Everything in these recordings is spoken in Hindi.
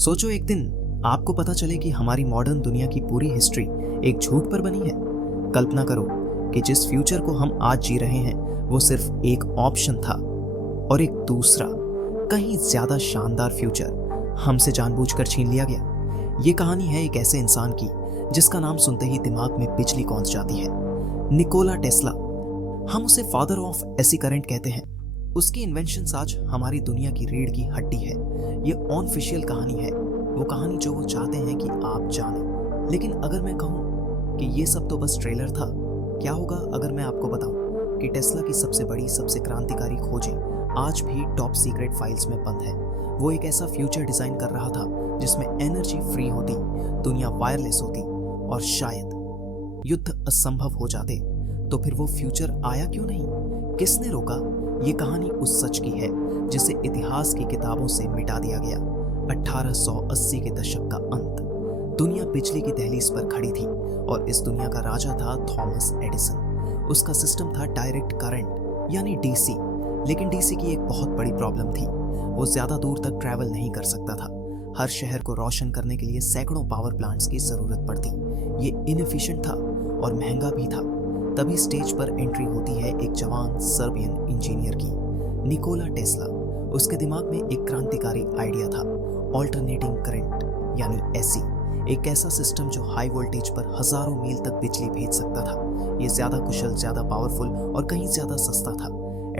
सोचो एक दिन आपको पता चले कि हमारी मॉडर्न दुनिया की पूरी हिस्ट्री एक झूठ पर बनी है। कल्पना करो कि जिस फ्यूचर को हम आज जी रहे हैं वो सिर्फ एक ऑप्शन था और एक दूसरा कहीं ज्यादा शानदार फ्यूचर हमसे जानबूझकर छीन लिया गया। ये कहानी है एक ऐसे इंसान की जिसका नाम सुनते ही दिमाग में बिजली कौंध जाती है। Nikola Tesla. हम उसे फादर ऑफ एसी करंट कहते हैं। उसकी इन्वेंशंस आज हमारी दुनिया की रीढ़ की हड्डी है। ये ऑनऑफिशियल कहानी है, वो कहानी जो वो चाहते हैं कि आप जानें। लेकिन अगर मैं कहूँ कि ये सब तो बस ट्रेलर था, क्या होगा अगर मैं आपको बताऊं कि टेस्ला की सबसे बड़ी, सबसे क्रांतिकारी खोजें आज भी टॉप सीक्रेट फाइल्स में बंद है। वो एक ऐसा फ्यूचर डिजाइन कर रहा था जिसमें एनर्जी फ्री होती, दुनिया वायरलेस होती और शायद युद्ध असंभव हो जाते। तो फिर वो फ्यूचर आया क्यों नहीं? किसने रोका? ये कहानी उस सच की है जिसे इतिहास की किताबों से मिटा दिया गया। 1880 के दशक का अंत। दुनिया बिजली की दहलीज पर खड़ी थी और इस दुनिया का राजा था थॉमस एडिसन। उसका सिस्टम था डायरेक्ट करंट यानी डीसी। लेकिन डीसी की एक बहुत बड़ी प्रॉब्लम थी, वो ज्यादा दूर तक ट्रैवल नहीं कर सकता था। हर शहर को रोशन करने के लिए सैकड़ों पावर प्लांट्स की जरूरत पड़ती। ये इनएफिशिएंट था और महंगा भी था। तभी स्टेज पर एंट्री होती है एक जवान सर्बियन इंजीनियर की, निकोला टेस्ला। उसके दिमाग में एक क्रांतिकारी आइडिया था, ऑल्टरनेटिंग करंट यानी एसी। एक ऐसा सिस्टम जो हाई वोल्टेज पर हजारों मील तक बिजली भेज सकता था। ये ज्यादा कुशल, ज्यादा पावरफुल और कहीं ज्यादा सस्ता था।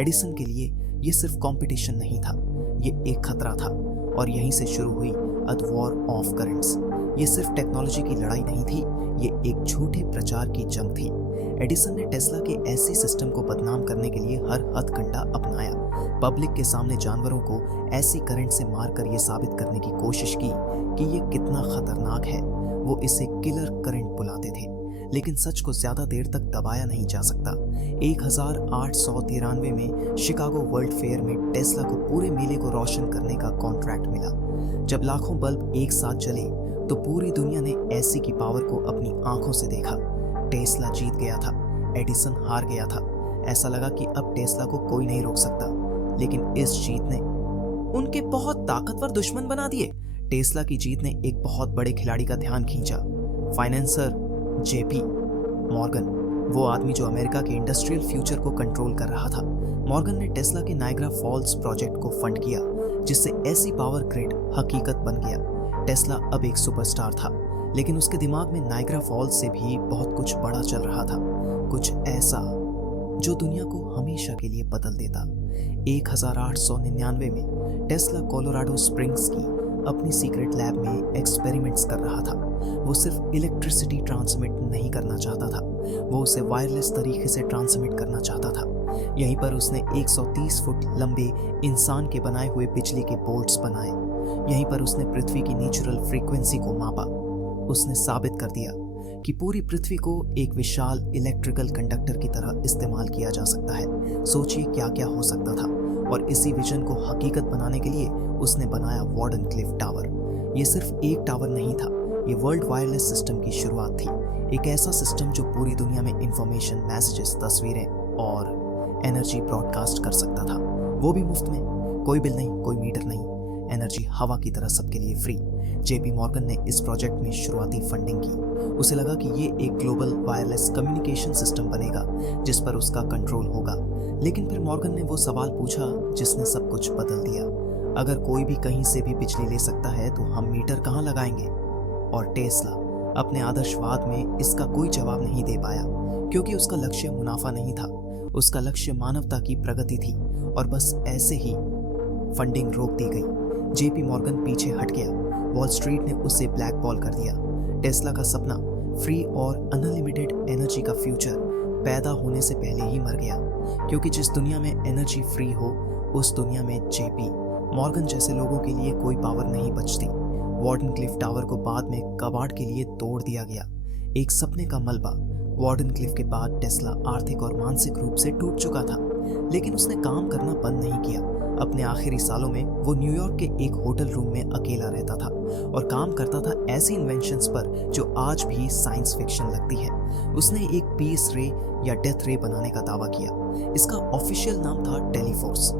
एडिसन के लिए ये सिर्फ कंपटीशन नहीं था, ये एक खतरा था। और यहीं से शुरू हुई द वॉर ऑफ करंट्स। ये सिर्फ टेक्नोलॉजी की लड़ाई नहीं थी, ये एक झूठे प्रचार की जंग थी। एडिसन ने टेस्ला के ऐसे सिस्टम को बदनाम करने के लिए हर हथकंडा अपनाया। पब्लिक के सामने जानवरों को ऐसी करंट से मारकर ये साबित करने की कोशिश की कि ये कितना खतरनाक है। वो इसे किलर करंट बुलाते थे। लेकिन सच को ज्यादा देर तक दबाया नहीं जा सकता। 1893 में शिकागो वर्ल्ड फेयर में टेस्ला को पूरे मेले को रोशन करने का कॉन्ट्रैक्ट मिला। जब लाखों बल्ब एक साथ जले तो पूरी दुनिया ने एसी की पावर को अपनी आंखों से देखा। टेस्ला जीत गया था, एडिसन हार गया था। ऐसा लगा कि अब टेस्ला को कोई नहीं रोक सकता। लेकिन इस जीत ने उनके बहुत ताकतवर दुश्मन बना दिए। टेस्ला की जीत ने एक बहुत बड़े खिलाड़ी का ध्यान खींचा, फाइनेंसर जेपी मॉर्गन। वो आदमी जो अमेरिका के इंडस्ट्रियल फ्यूचर को कंट्रोल कर रहा था। मॉर्गन ने टेस्ला के नायग्रा फॉल्स प्रोजेक्ट को फंड किया, जिससे ऐसी पावर ग्रिड हकीकत बन गया। टेस्ला अब एक सुपरस्टार था, लेकिन उसके दिमाग में नायग्रा फॉल्स से भी बहुत कुछ बड़ा चल रहा था, कुछ ऐसा जो दुनिया को हमेशा के लिए बदल देता। 1899 में टेस्ला कोलोराडो स्प्रिंग्स की अपनी सीक्रेट लैब में एक्सपेरिमेंट्स कर रहा था। वो सिर्फ इलेक्ट्रिसिटी ट्रांसमिट नहीं करना चाहता था, वो उसे वायरलेस तरीके से ट्रांसमिट करना चाहता था। यहीं पर उसने 130 फुट लंबे इंसान के बनाए हुए बिजली के बोल्ट्स बनाए। यहीं पर उसने पृथ्वी की नेचुरल फ्रीक्वेंसी को मापा। उसने साबित कर दिया कि पूरी पृथ्वी को एक विशाल इलेक्ट्रिकल कंडक्टर की तरह इस्तेमाल किया जा सकता है। सोचिए क्या क्या हो सकता था। और इसी विजन को हकीकत बनाने के लिए उसने बनाया वार्डनक्लिफ टावर। ये सिर्फ एक टावर नहीं था, ये वर्ल्ड वायरलेस सिस्टम की शुरुआत थी। एक ऐसा सिस्टम जो पूरी दुनिया में इंफॉर्मेशन, मैसेजेस, तस्वीरें और एनर्जी ब्रॉडकास्ट कर सकता था। वो भी मुफ्त में, कोई बिल नहीं, कोई मीटर नहीं। एनर्जी हवा की तरह सबके लिए फ्री। जेपी मॉर्गन ने इस प्रोजेक्ट में शुरुआती फंडिंग की। उसे लगा कि ये एक ग्लोबल वायरलेस कम्युनिकेशन सिस्टम बनेगा जिस पर उसका कंट्रोल होगा। लेकिन फिर मॉर्गन ने वो सवाल पूछा जिसने सब कुछ बदल दिया। अगर कोई भी कहीं से भी बिजली ले सकता है तो हम मीटर कहाँ लगाएंगे? और टेस्ला अपने आदर्शवाद में इसका कोई जवाब नहीं दे पाया, क्योंकि उसका लक्ष्य मुनाफा नहीं था, उसका लक्ष्य मानवता की प्रगति थी। और बस ऐसे ही फंडिंग रोक दी गई। जेपी मॉर्गन पीछे हट गया। वॉल स्ट्रीट ने उसे ब्लैक बॉल कर दिया। टेस्ला का सपना, फ्री और अनलिमिटेड एनर्जी का फ्यूचर, पैदा होने से पहले ही मर गया। क्योंकि जिस दुनिया में एनर्जी फ्री हो, उस दुनिया में जेपी मॉर्गन जैसे लोगों के लिए कोई पावर नहीं बचती। वार्डनक्लिफ टावर को बाद में कबाड़ के लिए तोड़ दिया गया, एक सपने का मलबा। वार्डनक्लिफ के बाद टेस्ला आर्थिक और मानसिक रूप से टूट चुका था, लेकिन उसने काम करना बंद नहीं किया। अपने आखिरी सालों में वो न्यूयॉर्क के एक होटल रूम में अकेला रहता था और काम करता था ऐसी इन्वेंशंस पर जो आज भी साइंस फिक्शन लगती है। उसने एक पीस रे या डेथ रे बनाने का दावा किया। इसका ऑफिशियल नाम था टेलीफोर्स।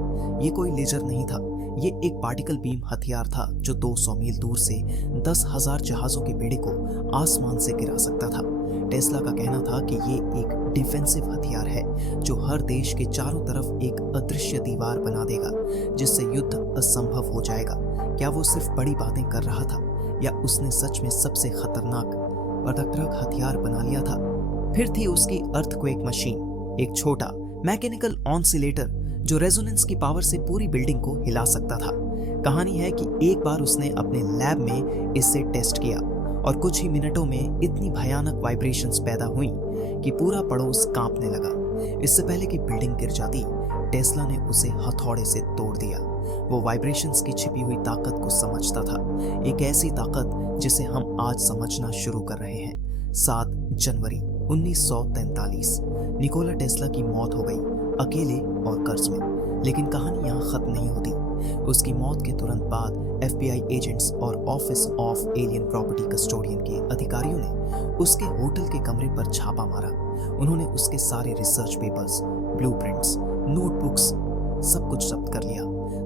ये कोई लेजर नहीं था, ये एक पार्टिकल बीम हथियार था जो 200 मील दूर से 10,000 जहाजों के बेड़े को आसमान से गिरा सकता था। टेस्ला का कहना था कि ये एक डिफेंसिव हथियार है जो हर देश के चारों तरफ एक अदृश्य दीवार बना देगा जिससे युद्ध असंभव हो जाएगा। क्या वो सिर्फ बड़ी बातें कर रहा था या उसने सच में सबसे खतरनाक पराक्रमक हथियार बना लिया था? फिर थी उसकी अर्थक्वेक मशीन, एक छोटा मैकेनिकल ऑसिलेटर जो रेजोनेंस की पावर से पूरी बिल्डिंग को हिला सकता था। कहानी है कि एक बार उसने अपने लैब में इससे टेस्ट किया और कुछ ही मिनटों में इतनी भयानक वाइब्रेशंस पैदा हुई कि पूरा पड़ोस कांपने लगा। इससे पहले कि बिल्डिंग गिर जाती, टेस्ला ने उसे हथौड़े से तोड़ दिया। वो वाइब्रेशंस की छिपी हुई ताकत को समझता था, एक ऐसी ताकत जिसे हम आज समझना शुरू कर रहे हैं। 7 जनवरी 1943 निकोला टेस्ला की मौत हो गई, अकेले और कर्ज में। लेकिन कहानी यहाँ खत्म नहीं होती। उसकी मौत के तुरंत बाद FBI एजेंट्स और office of alien property custodian के अधिकारियों ने उसके होटल के कमरे पर छापा मारा। उन्होंने उसके सारे रिसर्च पेपर्स, ब्लूप्रिंट्स, नोटबुक्स सब कुछ जब्त कर लिया।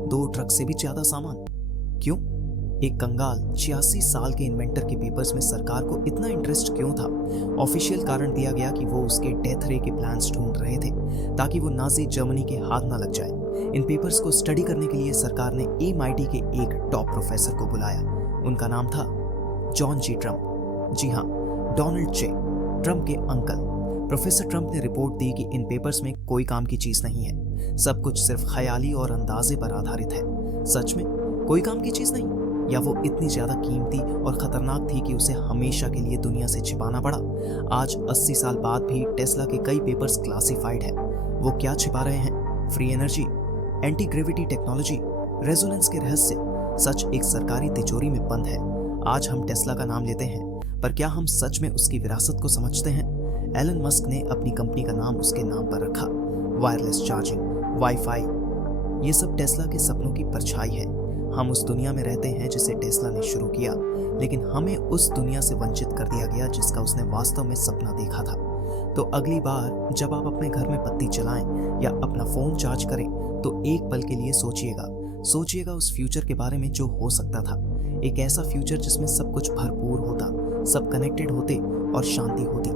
2 ट्रक से भी ज्यादा सामान। क्यों? एक कंगाल 86 साल के इन्वेंटर के पेपर्स में सरकार को इतना इंटरेस्ट क्यों था? ऑफिशियल कारण दिया गया कि वो उसके डेथ रे के प्लान्स ढूंढ रहे थे ताकि वो नाजी जर्मनी के हाथ ना लग जाए। इन पेपर्स को स्टडी करने के लिए सरकार ने MIT के एक टॉप प्रोफेसर को बुलाया। उनका नाम था जॉन जी ट्रम्प। जी हाँ, डोनाल्ड जे ट्रम्प के अंकल। प्रोफेसर ट्रम्प ने रिपोर्ट दी कि इन पेपर्स में कोई काम की चीज नहीं है, सब कुछ सिर्फ ख्याली और अंदाजे पर आधारित है। सच में कोई काम की चीज नहीं, या वो इतनी ज्यादा कीमती और खतरनाक थी कि उसे हमेशा के लिए दुनिया से छिपाना पड़ा? आज 80 साल बाद भी टेस्ला के कई पेपर्स क्लासिफाइड हैं। वो क्या छिपा रहे हैं? Free energy, anti gravity technology, resonance के रहस्य। सच एक सरकारी तिजोरी में बंद है। आज हम टेस्ला का नाम लेते हैं, पर क्या हम सच में उसकी विरासत को समझते हैं? एलन मस्क ने अपनी कंपनी का नाम उसके नाम पर रखा। वायरलेस चार्जिंग, वाईफाई, ये सब टेस्ला के सपनों की परछाई है। हम उस दुनिया में रहते हैं जिसे टेस्ला ने शुरू किया, लेकिन हमें उस दुनिया से वंचित कर दिया गया जिसका उसने वास्तव में सपना देखा था। तो अगली बार जब आप अपने घर में बत्ती जलाएं या अपना फोन चार्ज करें, तो एक पल के लिए सोचिएगा उस फ्यूचर के बारे में जो हो सकता था। एक ऐसा फ्यूचर जिसमें सब कुछ भरपूर होता, सब कनेक्टेड होते और शांति होती।